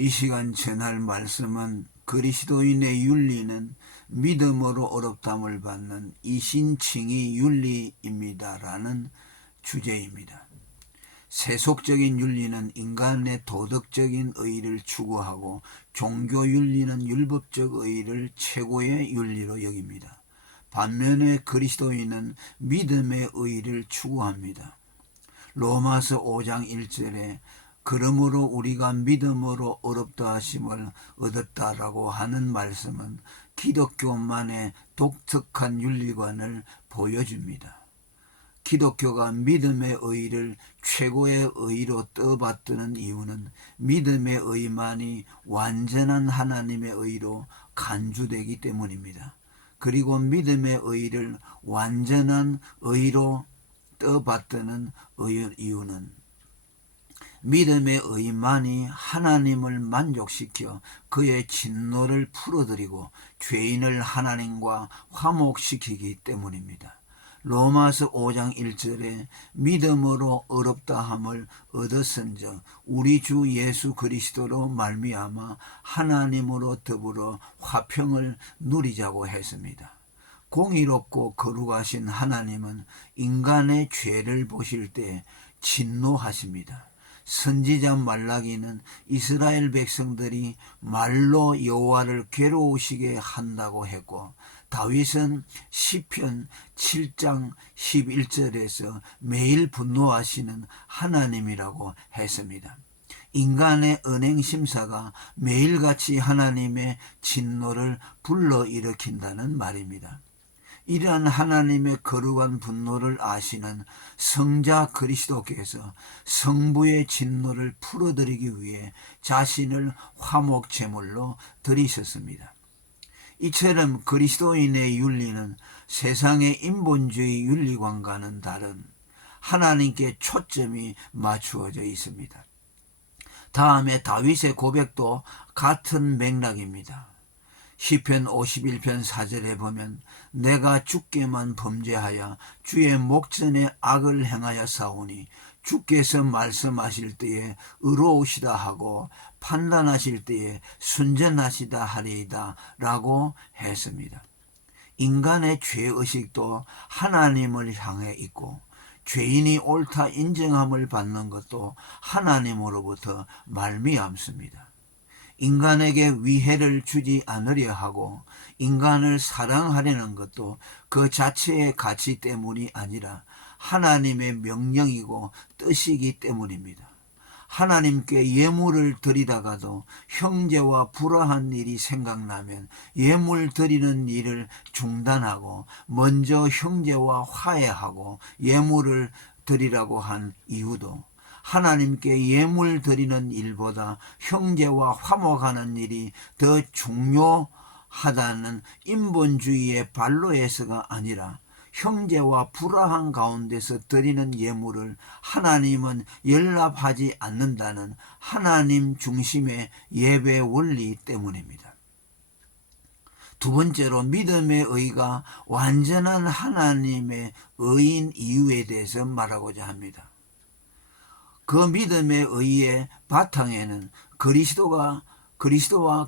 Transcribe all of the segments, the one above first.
이 시간 전할 말씀은 그리스도인의 윤리는 믿음으로 어렵담을 받는 이신칭의 윤리입니다라는 주제입니다. 세속적인 윤리는 인간의 도덕적인 의의를 추구하고 종교 윤리는 율법적 의의를 최고의 윤리로 여깁니다. 반면에 그리스도인은 믿음의 의의를 추구합니다. 로마서 5장 1절에 그러므로 우리가 믿음으로 어렵다 하심을 얻었다라고 하는 말씀은 기독교만의 독특한 윤리관을 보여줍니다. 기독교가 믿음의 의의를 최고의 의의로 떠받드는 이유는 믿음의 의의만이 완전한 하나님의 의의로 간주되기 때문입니다. 그리고 믿음의 의의를 완전한 의의로 떠받드는 이유는 믿음의 의만이 하나님을 만족시켜 그의 진노를 풀어드리고 죄인을 하나님과 화목시키기 때문입니다. 로마서 5장 1절에 믿음으로 어렵다함을 얻었은즉 우리 주 예수 그리스도로 말미암아 하나님으로 더불어 화평을 누리자고 했습니다. 공의롭고 거룩하신 하나님은 인간의 죄를 보실 때 진노하십니다. 선지자 말라기는 이스라엘 백성들이 말로 여호와를 괴로우시게 한다고 했고, 다윗은 시편 7장 11절에서 매일 분노하시는 하나님이라고 했습니다. 인간의 언행심사가 매일같이 하나님의 진노를 불러일으킨다는 말입니다. 이러한 하나님의 거룩한 분노를 아시는 성자 그리스도께서 성부의 진노를 풀어드리기 위해 자신을 화목제물로 드리셨습니다. 이처럼 그리스도인의 윤리는 세상의 인본주의 윤리관과는 다른 하나님께 초점이 맞추어져 있습니다. 다음에 다윗의 고백도 같은 맥락입니다. 시편 51편 4절에 보면 내가 주께만 범죄하여 주의 목전에 악을 행하여 싸우니 주께서 말씀하실 때에 의로우시다 하고 판단하실 때에 순전하시다 하리이다 라고 했습니다. 인간의 죄의식도 하나님을 향해 있고 죄인이 옳다 인정함을 받는 것도 하나님으로부터 말미암습니다. 인간에게 위해를 주지 않으려 하고 인간을 사랑하려는 것도 그 자체의 가치 때문이 아니라 하나님의 명령이고 뜻이기 때문입니다. 하나님께 예물을 드리다가도 형제와 불화한 일이 생각나면 예물 드리는 일을 중단하고 먼저 형제와 화해하고 예물을 드리라고 한 이유도 하나님께 예물 드리는 일보다 형제와 화목하는 일이 더 중요하다는 인본주의의 반로에서가 아니라 형제와 불화한 가운데서 드리는 예물을 하나님은 연락하지 않는다는 하나님 중심의 예배 원리 때문입니다. 두 번째로 믿음의 의가 완전한 하나님의 의인 이유에 대해서 말하고자 합니다. 그 믿음의 의의 바탕에는 그리스도와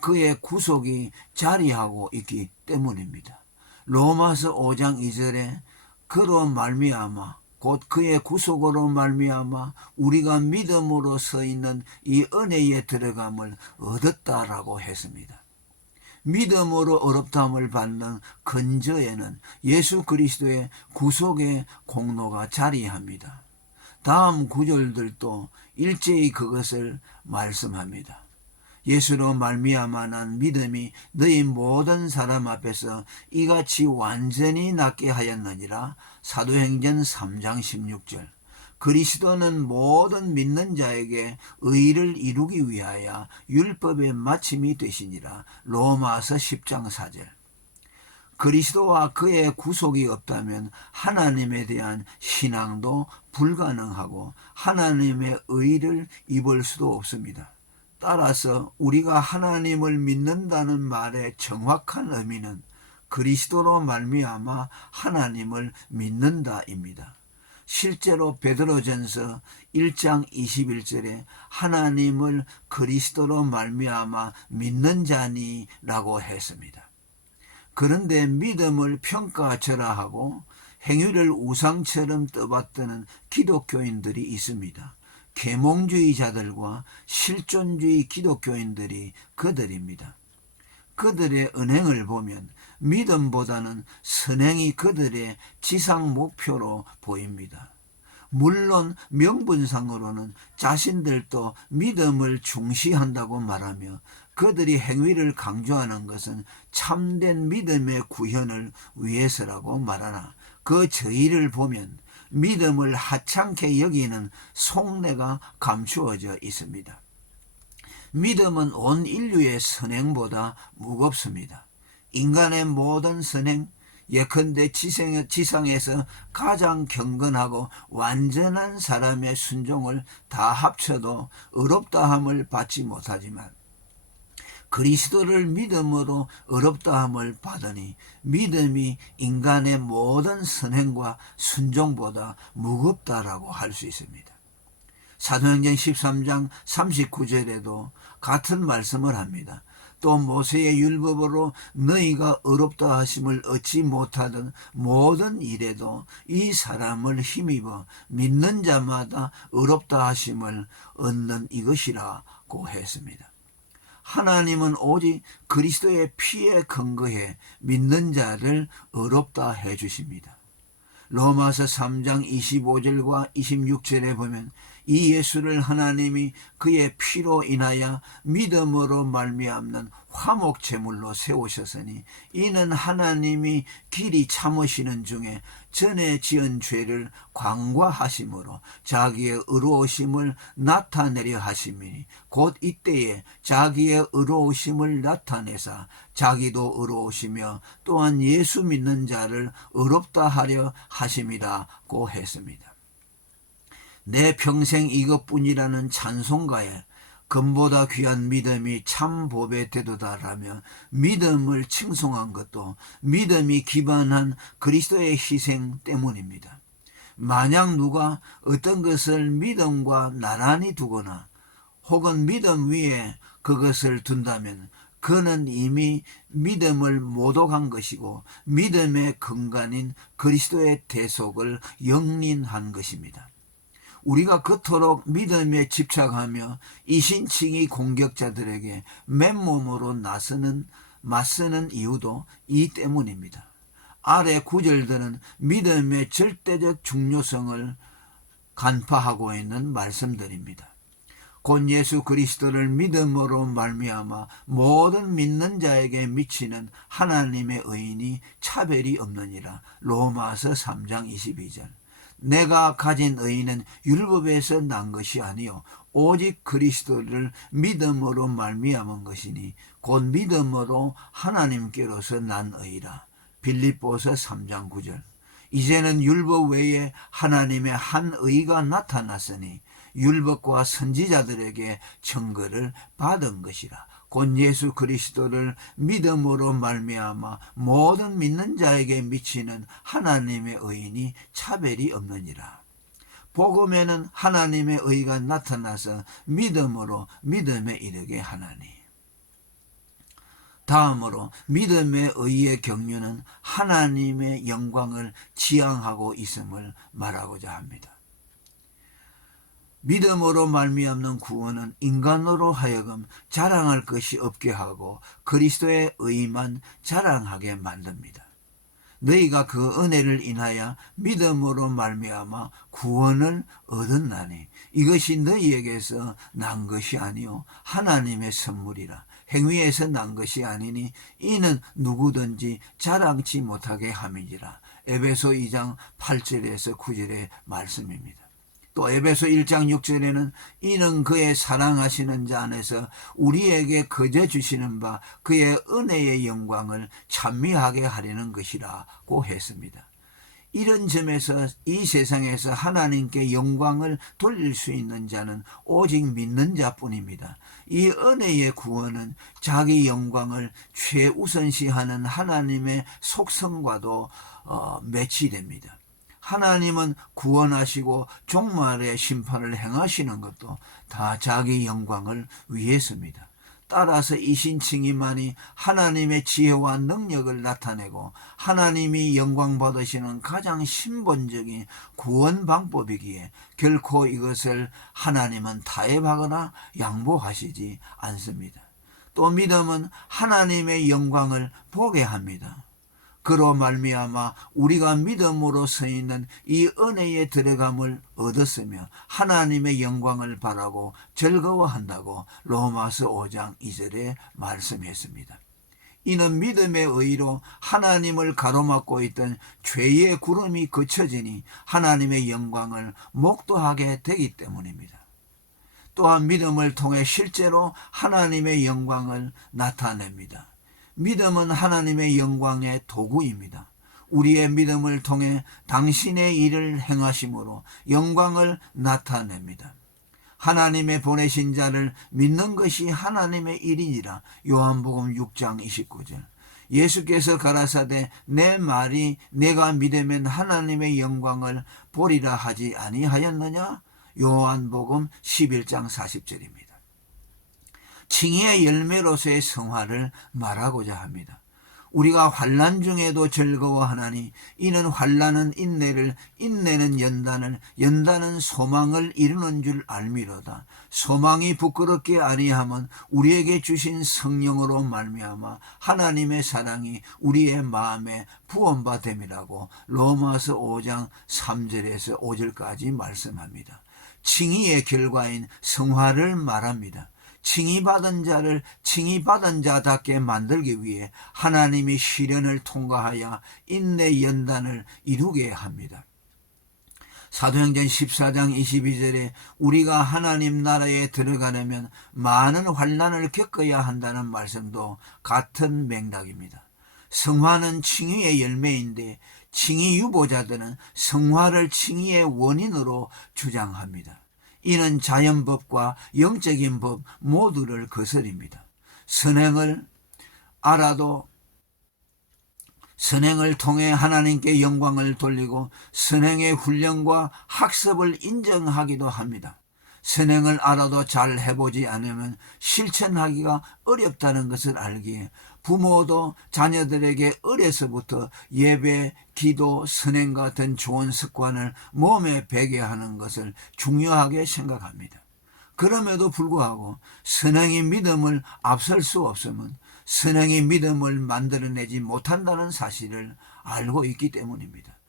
그의 구속이 자리하고 있기 때문입니다. 로마서 5장 2절에 그로 말미암아 곧 그의 구속으로 말미암아 우리가 믿음으로 서 있는 이 은혜에 들어감을 얻었다라고 했습니다. 믿음으로 어렵다함을 받는 근저에는 예수 그리스도의 구속의 공로가 자리합니다. 다음 구절들도 일제히 그것을 말씀합니다. 예수로 말미암아 난 믿음이 너희 모든 사람 앞에서 이같이 완전히 낫게 하였느니라. 사도행전 3장 16절. 그리스도는 모든 믿는 자에게 의를 이루기 위하여 율법의 마침이 되시니라. 로마서 10장 4절. 그리스도와 그의 구속이 없다면 하나님에 대한 신앙도 불가능하고 하나님의 의를 입을 수도 없습니다. 따라서 우리가 하나님을 믿는다는 말의 정확한 의미는 그리스도로 말미암아 하나님을 믿는다입니다. 실제로 베드로전서 1장 21절에 하나님을 그리스도로 말미암아 믿는 자니라고 했습니다. 그런데 믿음을 평가절하하고 행위를 우상처럼 떠받드는 기독교인들이 있습니다. 계몽주의자들과 실존주의 기독교인들이 그들입니다. 그들의 언행을 보면 믿음보다는 선행이 그들의 지상 목표로 보입니다. 물론 명분상으로는 자신들도 믿음을 중시한다고 말하며 그들이 행위를 강조하는 것은 참된 믿음의 구현을 위해서라고 말하나 그 저희를 보면 믿음을 하찮게 여기는 속내가 감추어져 있습니다. 믿음은 온 인류의 선행보다 무겁습니다. 인간의 모든 선행, 예컨대 지상에서 가장 경건하고 완전한 사람의 순종을 다 합쳐도 의롭다함을 받지 못하지만 그리스도를 믿음으로 의롭다함을 받으니 믿음이 인간의 모든 선행과 순종보다 무겁다라고 할 수 있습니다. 사도행전 13장 39절에도 같은 말씀을 합니다. 또 모세의 율법으로 너희가 의롭다 하심을 얻지 못하던 모든 일에도 이 사람을 힘입어 믿는 자마다 의롭다 하심을 얻는 이것이라고 했습니다. 하나님은 오직 그리스도의 피에 근거해 믿는 자를 의롭다 해 주십니다. 로마서 3장 25절과 26절에 보면 이 예수를 하나님이 그의 피로 인하여 믿음으로 말미암는 화목제물로 세우셨으니 이는 하나님이 길이 참으시는 중에 전에 지은 죄를 광과하심으로 자기의 의로우심을 나타내려 하심이니 곧 이때에 자기의 의로우심을 나타내사 자기도 의로우시며 또한 예수 믿는 자를 의롭다 하려 하심이라고 했습니다. 내 평생 이것뿐이라는 찬송가에 금보다 귀한 믿음이 참 법에 되도다라며 믿음을 칭송한 것도 믿음이 기반한 그리스도의 희생 때문입니다. 만약 누가 어떤 것을 믿음과 나란히 두거나 혹은 믿음 위에 그것을 둔다면 그는 이미 믿음을 모독한 것이고 믿음의 근간인 그리스도의 대속을 영린한 것입니다. 우리가 그토록 믿음에 집착하며 이신칭의 공격자들에게 맨몸으로 맞서는 이유도 이 때문입니다. 아래 구절들은 믿음의 절대적 중요성을 간파하고 있는 말씀들입니다. 곧 예수 그리스도를 믿음으로 말미암아 모든 믿는 자에게 미치는 하나님의 의인이 차별이 없느니라. 로마서 3장 22절. 내가 가진 의인은 율법에서 난 것이 아니요 오직 그리스도를 믿음으로 말미암은 것이니 곧 믿음으로 하나님께로서 난 의라. 빌립보서 3장 9절. 이제는 율법 외에 하나님의 한 의가 나타났으니 율법과 선지자들에게 증거를 받은 것이라. 곧 예수 그리스도를 믿음으로 말미암아 모든 믿는 자에게 미치는 하나님의 의인이 차별이 없느니라. 복음에는 하나님의 의가 나타나서 믿음으로 믿음에 이르게 하나니. 다음으로 믿음의 의의 경륜은 하나님의 영광을 지향하고 있음을 말하고자 합니다. 믿음으로 말미암는 구원은 인간으로 하여금 자랑할 것이 없게 하고 그리스도의 의만 자랑하게 만듭니다. 너희가 그 은혜를 인하여 믿음으로 말미암아 구원을 얻었나니 이것이 너희에게서 난 것이 아니요 하나님의 선물이라. 행위에서 난 것이 아니니 이는 누구든지 자랑치 못하게 함이니라. 에베소 2장 8절에서 9절의 말씀입니다. 또 에베소 1장 6절에는 이는 그의 사랑하시는 자 안에서 우리에게 거저 주시는 바 그의 은혜의 영광을 찬미하게 하려는 것이라고 했습니다. 이런 점에서 이 세상에서 하나님께 영광을 돌릴 수 있는 자는 오직 믿는 자뿐입니다. 이 은혜의 구원은 자기 영광을 최우선시하는 하나님의 속성과도 매치됩니다. 하나님은 구원하시고 종말의 심판을 행하시는 것도 다 자기 영광을 위해서입니다. 따라서 이 신칭의만이 하나님의 지혜와 능력을 나타내고 하나님이 영광 받으시는 가장 신본적인 구원 방법이기에 결코 이것을 하나님은 타협하거나 양보하시지 않습니다. 또 믿음은 하나님의 영광을 보게 합니다. 그로 말미암아 우리가 믿음으로 서 있는 이 은혜의 들어감을 얻었으며 하나님의 영광을 바라고 즐거워한다고 로마서 5장 2절에 말씀했습니다. 이는 믿음의 의로 하나님을 가로막고 있던 죄의 구름이 그쳐지니 하나님의 영광을 목도하게 되기 때문입니다. 또한 믿음을 통해 실제로 하나님의 영광을 나타냅니다. 믿음은 하나님의 영광의 도구입니다. 우리의 믿음을 통해 당신의 일을 행하심으로 영광을 나타냅니다. 하나님의 보내신 자를 믿는 것이 하나님의 일이니라. 요한복음 6장 29절. 예수께서 가라사대 내 말이 내가 믿으면 하나님의 영광을 보리라 하지 아니하였느냐? 요한복음 11장 40절입니다. 칭의의 열매로서의 성화를 말하고자 합니다. 우리가 환난 중에도 즐거워하나니 이는 환난은 인내를, 인내는 연단을, 연단은 소망을 이루는 줄 알미로다. 소망이 부끄럽게 아니함은 우리에게 주신 성령으로 말미암아 하나님의 사랑이 우리의 마음에 부원받음이라고 로마서 5장 3절에서 5절까지 말씀합니다. 칭의의 결과인 성화를 말합니다. 칭의받은 자를 칭의받은 자답게 만들기 위해 하나님이 시련을 통과하여 인내 연단을 이루게 합니다. 사도행전 14장 22절에 우리가 하나님 나라에 들어가려면 많은 환난을 겪어야 한다는 말씀도 같은 맥락입니다. 성화는 칭의의 열매인데 칭의 유보자들은 성화를 칭의의 원인으로 주장합니다. 이는 자연법과 영적인 법 모두를 거스립니다. 선행을 알아도 선행을 통해 하나님께 영광을 돌리고 선행의 훈련과 학습을 인정하기도 합니다. 선행을 알아도 잘 해보지 않으면 실천하기가 어렵다는 것을 알기에 부모도 자녀들에게 어려서부터 예배, 기도, 선행 같은 좋은 습관을 몸에 배게 하는 것을 중요하게 생각합니다. 그럼에도 불구하고 선행이 믿음을 앞설 수 없으면 선행이 믿음을 만들어내지 못한다는 사실을 알고 있기 때문입니다.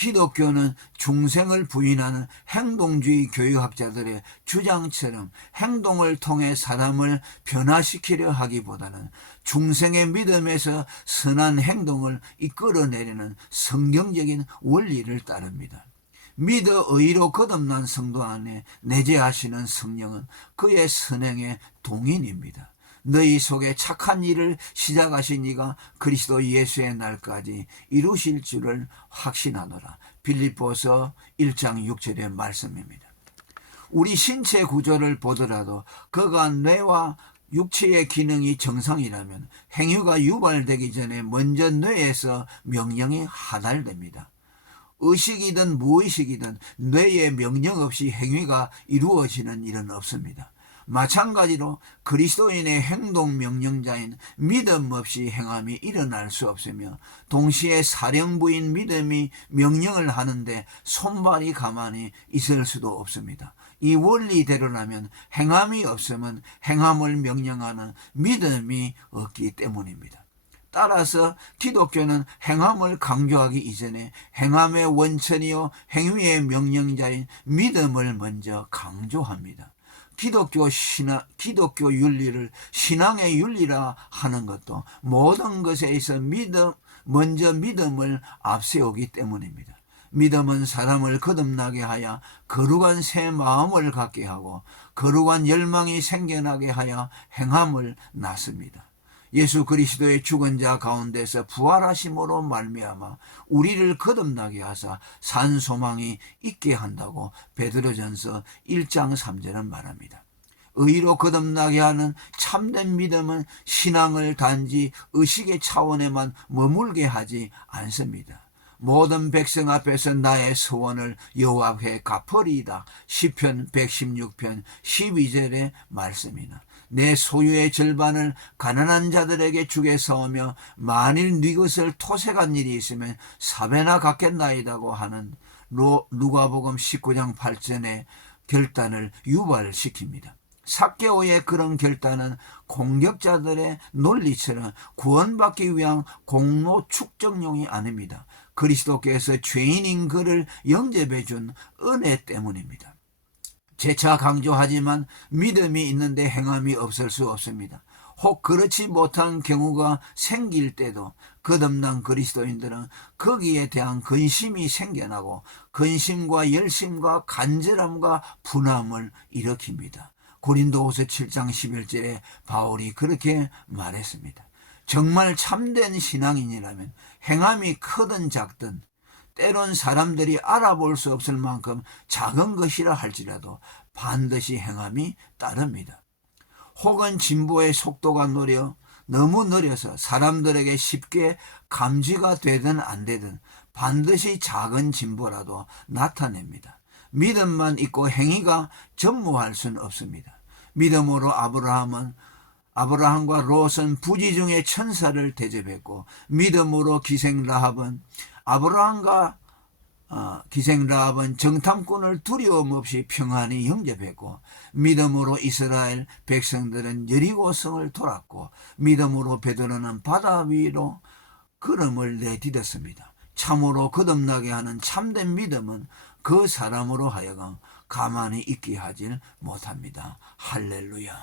기독교는 중생을 부인하는 행동주의 교육학자들의 주장처럼 행동을 통해 사람을 변화시키려 하기보다는 중생의 믿음에서 선한 행동을 이끌어내려는 성경적인 원리를 따릅니다. 믿어 의로 거듭난 성도 안에 내재하시는 성령은 그의 선행의 동인입니다. 너희 속에 착한 일을 시작하신 이가 그리스도 예수의 날까지 이루실 줄을 확신하노라. 빌립보서 1장 6절의 말씀입니다. 우리 신체 구조를 보더라도 그가 뇌와 육체의 기능이 정상이라면 행위가 유발되기 전에 먼저 뇌에서 명령이 하달됩니다. 의식이든 무의식이든 뇌의 명령 없이 행위가 이루어지는 일은 없습니다. 마찬가지로 그리스도인의 행동 명령자인 믿음 없이 행함이 일어날 수 없으며 동시에 사령부인 믿음이 명령을 하는데 손발이 가만히 있을 수도 없습니다. 이 원리대로라면 행함이 없으면 행함을 명령하는 믿음이 없기 때문입니다. 따라서 기독교는 행함을 강조하기 이전에 행함의 원천이요 행위의 명령자인 믿음을 먼저 강조합니다. 기독교 윤리를 신앙의 윤리라 하는 것도 모든 것에 있어 먼저 믿음을 앞세우기 때문입니다. 믿음은 사람을 거듭나게 하여 거룩한 새 마음을 갖게 하고 거룩한 열망이 생겨나게 하여 행함을 낳습니다. 예수 그리스도의 죽은 자 가운데서 부활하심으로 말미암아 우리를 거듭나게 하사 산 소망이 있게 한다고 베드로전서 1장 3절은 말합니다. 의로 거듭나게 하는 참된 믿음은 신앙을 단지 의식의 차원에만 머물게 하지 않습니다. 모든 백성 앞에서 나의 소원을 여호와께 갚으리이다. 시편 116편 12절의 말씀이나 내 소유의 절반을 가난한 자들에게 주게 사오며 만일 네 것을 토색한 일이 있으면 4배나 갚겠나이다고 하는 누가복음 19장 8절의 결단을 유발시킵니다. 삭개오의 그런 결단은 공격자들의 논리처럼 구원받기 위한 공로 축적용이 아닙니다. 그리스도께서 죄인인 그를 영접해 준 은혜 때문입니다. 재차 강조하지만 믿음이 있는데 행함이 없을 수 없습니다. 혹 그렇지 못한 경우가 생길 때도 거듭난 그리스도인들은 거기에 대한 근심이 생겨나고 근심과 열심과 간절함과 분함을 일으킵니다. 고린도후서 7장 11절에 바울이 그렇게 말했습니다. 정말 참된 신앙인이라면 행함이 크든 작든 때론 사람들이 알아볼 수 없을 만큼 작은 것이라 할지라도 반드시 행함이 따릅니다. 혹은 진보의 속도가 너무 느려서 사람들에게 쉽게 감지가 되든 안 되든 반드시 작은 진보라도 나타냅니다. 믿음만 있고 행위가 전무할 수는 없습니다. 믿음으로 아브라함과 롯은 부지 중에 천사를 대접했고, 믿음으로 기생 라합은 정탐꾼을 두려움 없이 평안히 영접했고, 믿음으로 이스라엘 백성들은 여리고성을 돌았고, 믿음으로 베드로는 바다 위로 걸음을 내디뎠습니다. 참으로 거듭나게 하는 참된 믿음은 그 사람으로 하여금 가만히 있게 하질 못합니다. 할렐루야.